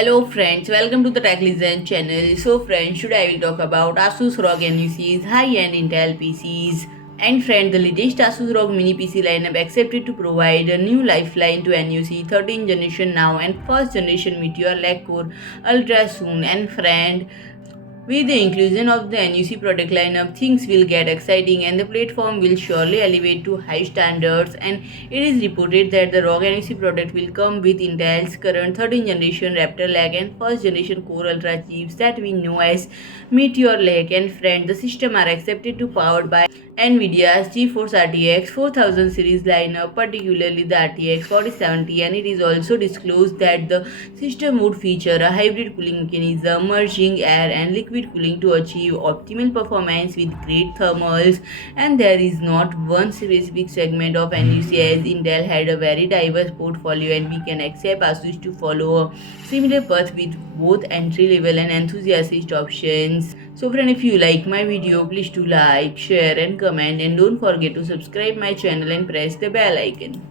Hello friends, welcome to the Tech Listen channel. So friends, today I will talk about ASUS ROG NUCs, high-end Intel PCs. And friend, the latest ASUS ROG mini PC lineup accepted to provide a new lifeline to NUC 13th generation now and first generation Meteor Lake core ultra soon. And friend, with the inclusion of the NUC product lineup, things will get exciting and the platform will surely elevate to high standards. And it is reported that the ROG NUC product will come with Intel's current 13th generation Raptor Lake and first generation Core Ultra chips that we know as Meteor Lake. And friend, the system are accepted to powered by NVIDIA's GeForce RTX 4000 series lineup, particularly the RTX 4070, and it is also disclosed that the system would feature a hybrid cooling mechanism merging air and liquid cooling to achieve optimal performance with great thermals. And there is not one specific segment of NUC, as Intel had a very diverse portfolio and we can accept ASUS to follow a similar path with both entry level and enthusiast options. So friend, if you like my video, please do like, share and comment, and don't forget to subscribe my channel and press the bell icon.